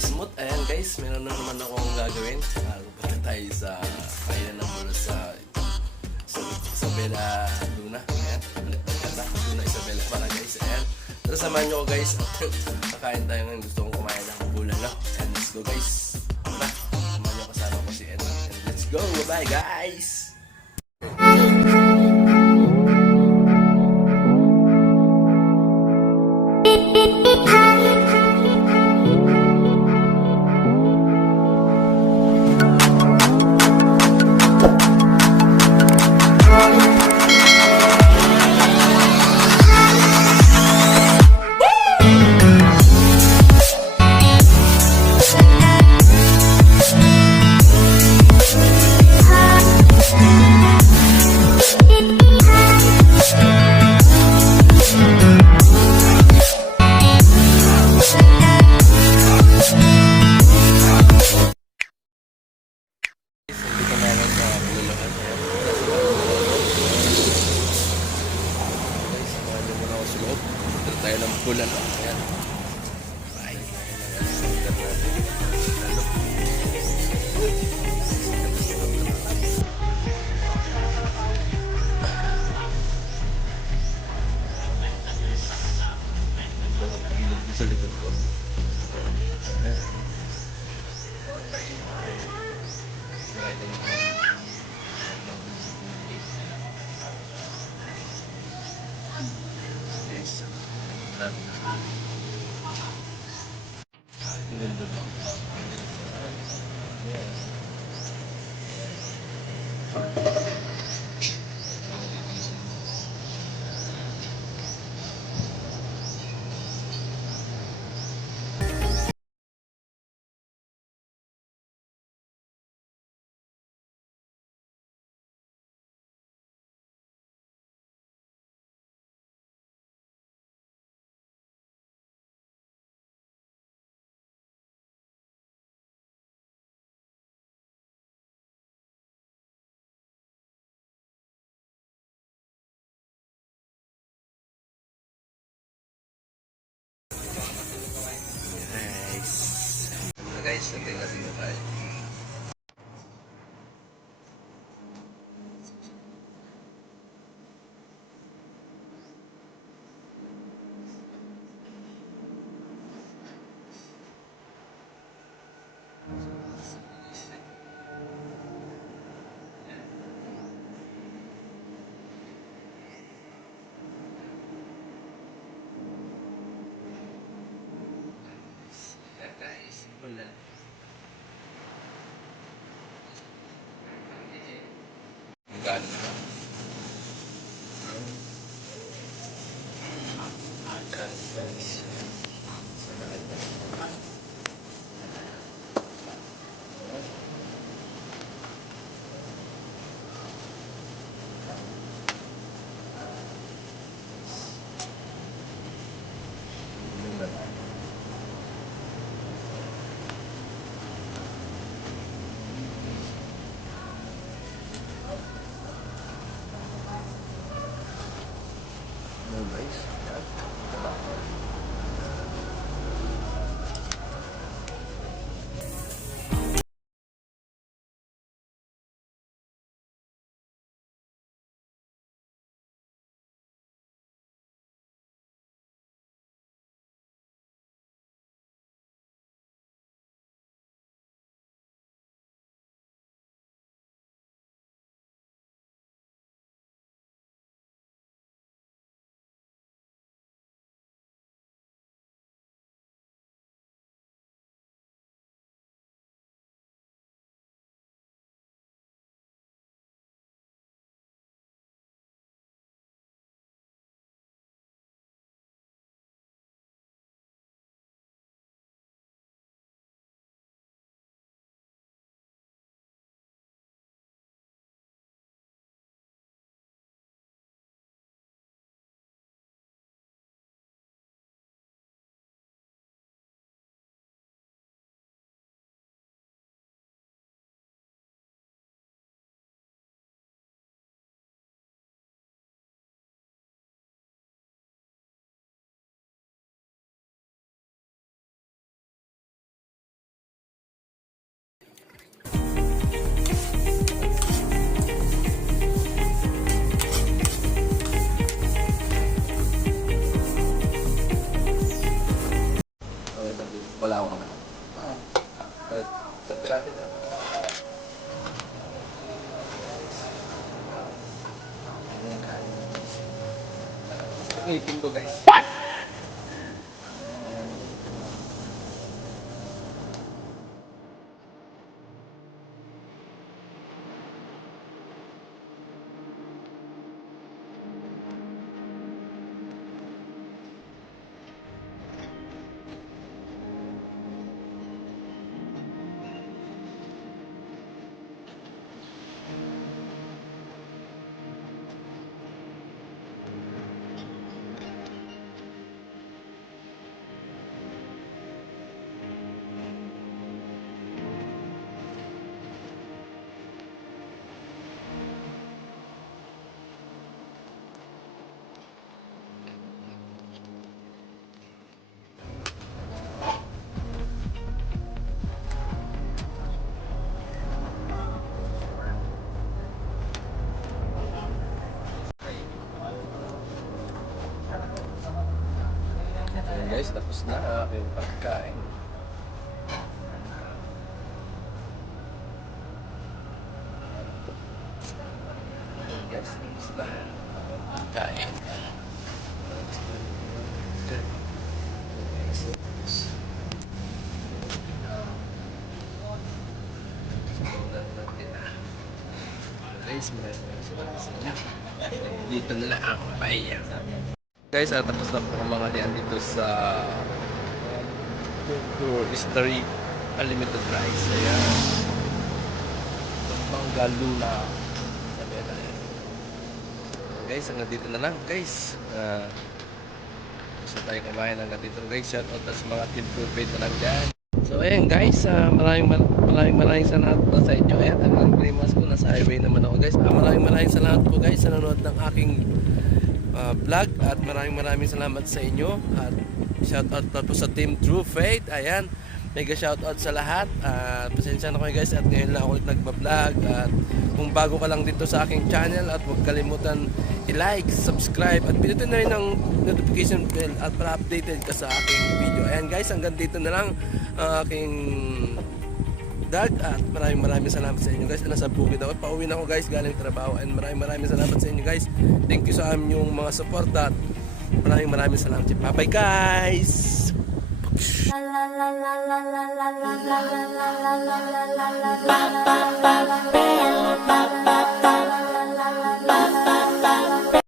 smooth. Ayan guys, meron na naman akong gagawin. Punta tayo sa kainan ng mula sa Isabela Luna. Ayan, ulit na ganda. Luna Isabela para guys. Ayan, tara samahan nyo ko guys. Kakain tayo ngayon. Gusto kong kumain ng bulalo. And let's go guys. Tara, samahan nyo kasama ko si Edwin. And let's go. Bye guys. Tayo ng bulan. Ayan. Ay. Sa likod ko. Guys, natin na tayo. Guys, wala. Wala akong naman. Natin na. Ngipin ko guys. Guys, tapos na ang aking pagkain. Guys, tapos na ang pagkain. Guys, dito na lang. Bye. Guys, tapos na po ang mga diyan dito sa History Unlimited Rice. Ayan. Bangga Luna. Sabi na yan. Guys, hanggang dito na lang. Guys, gusto tayo kumain hanggang dito. Guys, shout out sa mga team pulpit na lang dyan. So, ayan guys, maraming salamat po sa inyo. Ayan, hanggang Primas ko, nasa highway naman ako guys. Maraming salamat po guys sa nanonood ng aking vlog at maraming salamat sa inyo at shoutout na po sa Team True Faith. Ayan, mega shoutout sa lahat. Pasensya na kayo guys at ngayon lang ako ulit nagbablog. At kung bago ka lang dito sa aking channel at huwag kalimutan i-like, subscribe at pinutin na rin ang notification bell at para updated ka sa aking video. Ayan guys, hanggang dito na lang ang aking vlog at maraming salamat sa inyo guys. Nasa bukid ako, pauwi na ako guys galing trabaho and maraming salamat sa inyo guys. Thank you sa inyong mga support at maraming salamat. Bye bye guys. Ba ba ba